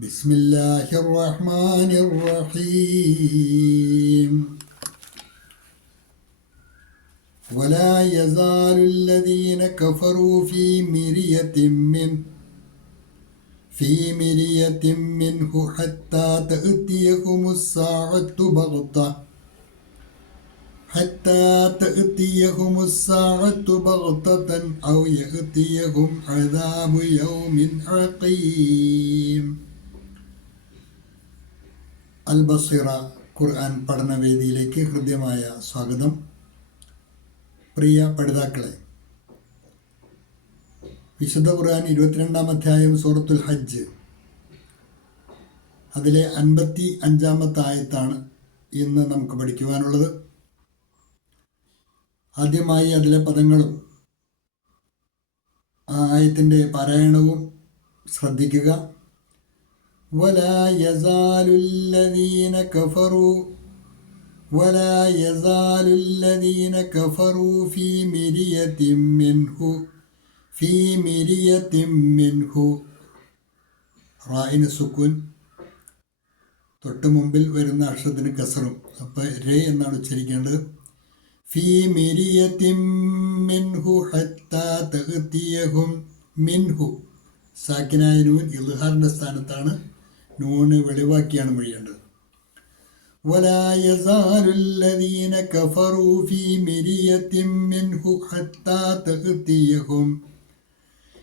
بسم الله الرحمن الرحيم. ولا يزال الذين كفروا في مرية من في مرية منه حتى تأتيهم الساعة بغتة. حتى تأتيهم الساعة بغتة أو يأتيهم عذاب يوم عقيم. അൽ ബസീറ ഖുർആൻ പഠനവേദിയിലേക്ക് ഹൃദ്യമായ സ്വാഗതം. പ്രിയ പഠിതാക്കളെ വിശുദ്ധ ഖുർആൻ ഇരുപത്തിരണ്ടാം അധ്യായം സൂറത്തുൽ ഹജ്ജ് അതിലെ അൻപത്തി അഞ്ചാമത്തെ ആയത്താണ് ഇന്ന് നമുക്ക് പഠിക്കുവാനുള്ളത്. ആദ്യമായി അതിലെ പദങ്ങളും ആ ആയത്തിന്റെ പാരായണവും ശ്രദ്ധിക്കുക. ولا يزال الذين كفروا ولا يزال الذين كفروا في مرية منه في مرية منه റായിന് സുക്കുൻ തൊട്ട് മുമ്പിൽ വരുന്ന അക്ഷരത്തിന് കസറും അപ്പോൾ രേ എന്നാണ് ഉച്ചരിക്കേണ്ടത് ഫി മിരിയത്തിൻ മിൻഹു ഹത്താ തഹ്തിയഹും മിൻഹു സാക്കിനായ നൂൻ ഇൽഹാറിൻ്റെ സ്ഥാനത്താണ് നൂന് വെളിവാക്കിയാണ് മൊഴിയേണ്ടത് ولا يزال الذين كفروا في مرية منه حتى تأتيهم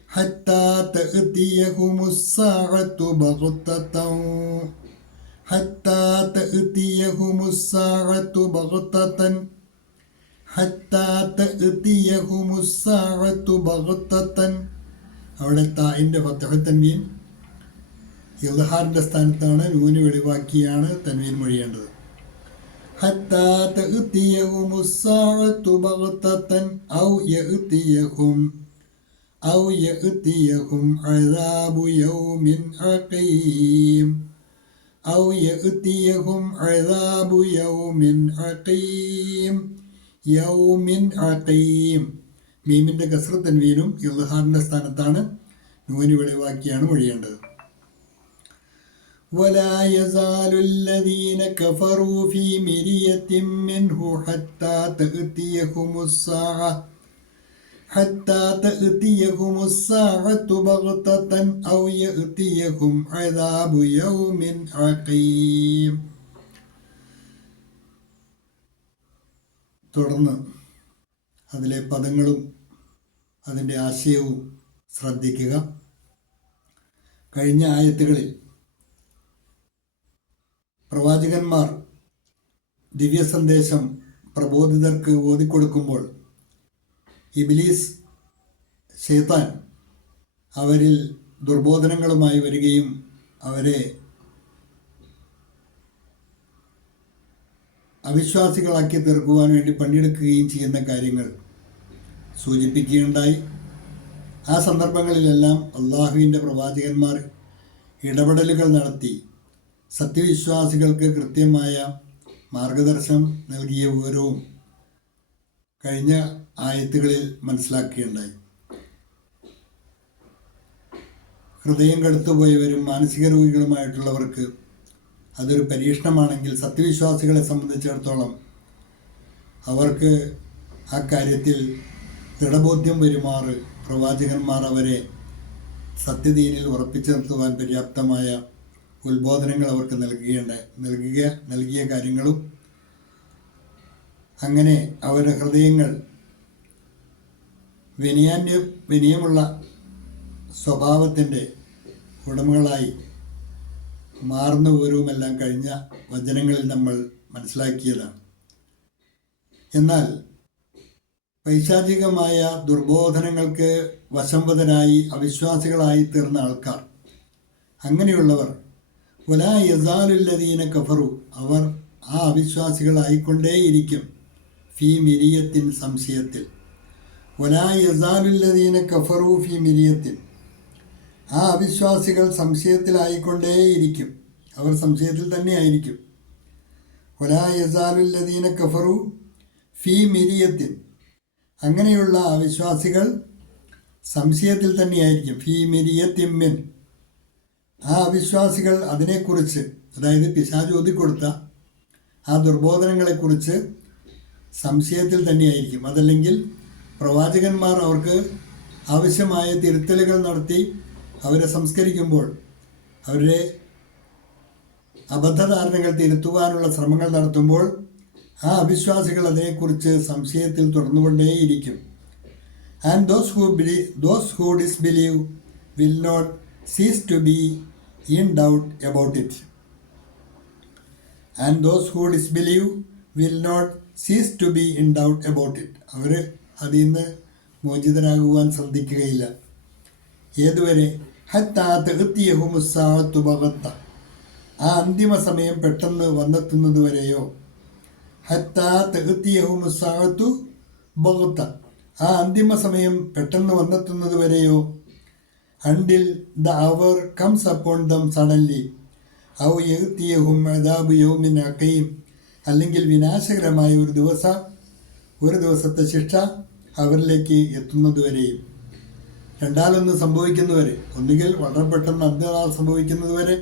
حتى تأتيهم الساعة بغتة حتى تأتيهم الساعة بغتة حتى تأتيهم الساعة بغتة അവിടെ തായിൻ്റെ ഫത്തഹ യുദ്ധാറിന്റെ സ്ഥാനത്താണ് നൂന് വെളിവാക്കിയാണ് തന്വീൻ മൊഴിയേണ്ടത്. മീമിന്റെ കസ്രത്തൻവീനും തൻവീനും സ്ഥാനത്താണ് നൂന് വെളിവാക്കിയാണ് മൊഴിയേണ്ടത്. ولا يزال الذين كفروا في مرية منه حتى تأتيهم الساعة حتى تأتيهم الساعة بغتة أو يأتيهم عذاب يوم عقيم തുടർന്ന് അതിലെ പദങ്ങളും അതിൻ്റെ ആശയവും ശ്രദ്ധിക്കുക കഴിഞ്ഞ ആയത്തുകളിൽ പ്രവാചകന്മാർ ദിവ്യ സന്ദേശം പ്രബോധിതർക്ക് ഓതിക്കൊടുക്കുമ്പോൾ ഇബിലീസ് ഷെയ്ത്താൻ അവരിൽ ദുർബോധനങ്ങളുമായി വരികയും അവരെ അവിശ്വാസികളാക്കി തീർക്കുവാൻ വേണ്ടി പണിയെടുക്കുകയും ചെയ്യുന്ന കാര്യങ്ങൾ സൂചിപ്പിക്കുകയുണ്ടായി. ആ സന്ദർഭങ്ങളിലെല്ലാം അള്ളാഹുവിന്റെ പ്രവാചകന്മാർ ഇടപെടലുകൾ നടത്തി. സത്യവിശ്വാസികൾക്ക് കൃത്യമായ മാർഗദർശനം നൽകിയ വിവരവും കഴിഞ്ഞ ആയത്തുകളിൽ മനസ്സിലാക്കുകയുണ്ടായി. ഹൃദയം കടുത്തുപോയവരും മാനസിക രോഗികളുമായിട്ടുള്ളവർക്ക് അതൊരു പരീക്ഷണമാണെങ്കിൽ സത്യവിശ്വാസികളെ സംബന്ധിച്ചിടത്തോളം അവർക്ക് ആ കാര്യത്തിൽ ദൃഢബോധ്യം വരുമാറ് പ്രവാചകന്മാർ അവരെ സത്യദീനിൽ ഉറപ്പിച്ചു നിർത്തുവാൻ പര്യാപ്തമായ ഉത്ബോധനങ്ങൾ അവർക്ക് നൽകുകയുണ്ട് നൽകുക നൽകിയ കാര്യങ്ങളും. അങ്ങനെ അവരുടെ ഹൃദയങ്ങൾ വിനയാന്റെ വിനയമുള്ള സ്വഭാവത്തിന്റെ ഉടമകളായി മാറുന്ന വിവരവുമെല്ലാം കഴിഞ്ഞ വചനങ്ങളിൽ നമ്മൾ മനസ്സിലാക്കിയതാണ്. എന്നാൽ പൈശാചികമായ ദുർബോധനങ്ങൾക്ക് വശംവതരായി അവിശ്വാസികളായി തീർന്ന ആൾക്കാർ അങ്ങനെയുള്ളവർ വലാ യസാലുല്ലദീന കഫറു. അവർ ആ അവിശ്വാസികളായിക്കൊണ്ടേയിരിക്കും. ഫീ മിരിയത്തിൻ സംശയത്തിൽ. വലാ യസാലുല്ലദീന കഫറു ഫീ മിരിയത്തിൻ. ആ അവിശ്വാസികൾ സംശയത്തിലായിക്കൊണ്ടേയിരിക്കും. അവർ സംശയത്തിൽ തന്നെ ആയിരിക്കും വലാ യസാലുല്ലദീന കഫറു ഫീ മിരിയത്തിൻ. അങ്ങനെയുള്ള അവിശ്വാസികൾ സംശയത്തിൽ തന്നെയായിരിക്കും. ഫീ മിരിയത്തിമ്മിൻ ആ അവിശ്വാസികൾ അതിനെക്കുറിച്ച് അതായത് പിശാജ് കൊടുത്ത ആ ദുർബോധനങ്ങളെക്കുറിച്ച് സംശയത്തിൽ തന്നെയായിരിക്കും. അതല്ലെങ്കിൽ പ്രവാചകന്മാർ അവർക്ക് ആവശ്യമായ തിരുത്തലുകൾ നടത്തി അവരെ സംസ്കരിക്കുമ്പോൾ അവരുടെ അബദ്ധധാരണകൾ തിരുത്തുവാനുള്ള ശ്രമങ്ങൾ നടത്തുമ്പോൾ ആ അവിശ്വാസികൾ അതിനെക്കുറിച്ച് സംശയത്തിൽ തുടർന്നുകൊണ്ടേയിരിക്കും. And those who believe those who disbelieve will not cease to be in doubt about it and those who disbelieve will not cease to be in doubt about it അവർ അതിൽ നിന്ന് മോചിതനാകുവാൻ ശ്രദ്ധിക്കുകയില്ല. ഏതുവരെ? ഹത്താത്തുബകത്ത ആ അന്തിമ സമയം പെട്ടെന്ന് വന്നെത്തുന്നത് വരെയോ? ഹത്താത്തുസാത്തു ബകത്ത ആ അന്തിമ സമയം പെട്ടെന്ന് വന്നെത്തുന്നത് വരെയോ? Until the hour comes upon them suddenly ഔ എഴുത്തിയഹും അദാബ് യൗമിൻ അക്കയും അല്ലെങ്കിൽ വിനാശകരമായ ഒരു ദിവസം ഒരു ദിവസത്തെ ശിക്ഷ അവരിലേക്ക് എത്തുന്നതുവരെയും. രണ്ടാലൊന്ന് സംഭവിക്കുന്നവരെ ഒന്നുകിൽ വളരെ പെട്ടെന്ന് അന്ത്യനാൾ സംഭവിക്കുന്നതുവരെ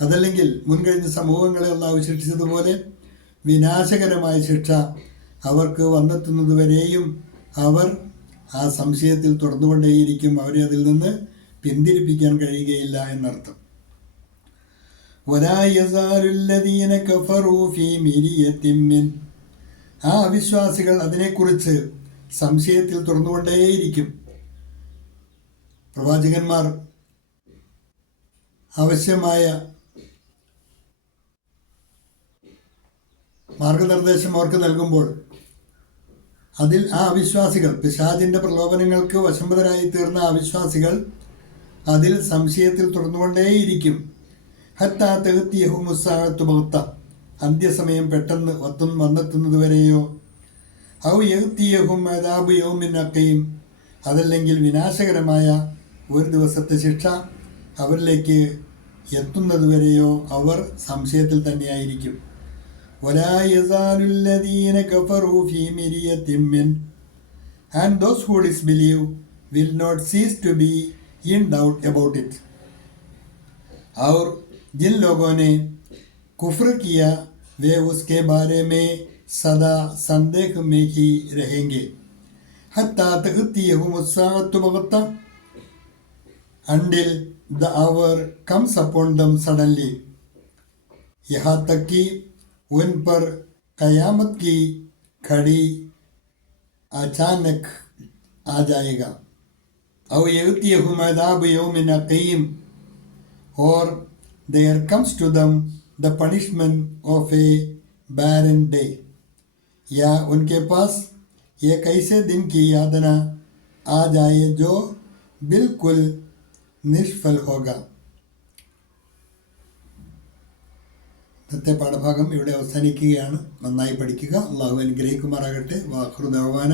അതല്ലെങ്കിൽ മുൻകഴിഞ്ഞ സമൂഹങ്ങളെ ഒന്ന് അവശേഷിച്ചതുപോലെ വിനാശകരമായ ശിക്ഷ അവർക്ക് വന്നെത്തുന്നതുവരെയും അവർ ആ സംശയത്തിൽ തുടർന്നുകൊണ്ടേയിരിക്കും. അവരെ അതിൽ നിന്ന് പിന്തിരിപ്പിക്കാൻ കഴിയുകയില്ല എന്നർത്ഥം. ആ അവിശ്വാസികൾ അതിനെക്കുറിച്ച് സംശയത്തിൽ തുറന്നുകൊണ്ടേയിരിക്കും. പ്രവാചകന്മാർ ആവശ്യമായ മാർഗനിർദ്ദേശം അവർക്ക് നൽകുമ്പോൾ അതിൽ ആ അവിശ്വാസികൾ പിശാജിന്റെ പ്രലോഭനങ്ങൾക്ക് വശംബതരായി തീർന്ന അവിശ്വാസികൾ അതിൽ സംശയത്തിൽ തുറന്നുകൊണ്ടേയിരിക്കും ഹത്താ തെഹത്തിയഹു മുസാഹത്തു ബഹത്ത അന്ത്യസമയം പെട്ടെന്ന് വത്തും വന്നെത്തുന്നത് വരെയോ ഔ യഹത്തിയഹും അതാബ് യൗമിൻ അക്കയും അതല്ലെങ്കിൽ വിനാശകരമായ ഒരു ദിവസത്തെ ശിക്ഷ അവരിലേക്ക് എത്തുന്നതുവരെയോ അവർ സംശയത്തിൽ തന്നെയായിരിക്കും ولا يزال الذين كفروا في مرية من and those who disbelieve will not cease to be in doubt about it और जिन लोगों ने कुफ्र किया, वे उसके बारे में सदा संदेह में ही रहेंगे। until the hour comes upon them suddenly यहाँ तक कि उन पर कयामत की खड़ी अचानक आ जाएगा। और युतियहुम अदाब यौमिन अकीम और there comes to them the punishment of a barren day या उनके पास एक ऐसे दिन की यातना आ जाए जो बिल्कुल निष्फल होगा ഇന്നത്തെ പാഠഭാഗം ഇവിടെ അവസാനിക്കുകയാണ് നന്നായി പഠിക്കുക അള്ളാഹു അനുഗ്രഹിക്കുമാറാകട്ടെ വാഹൃദാന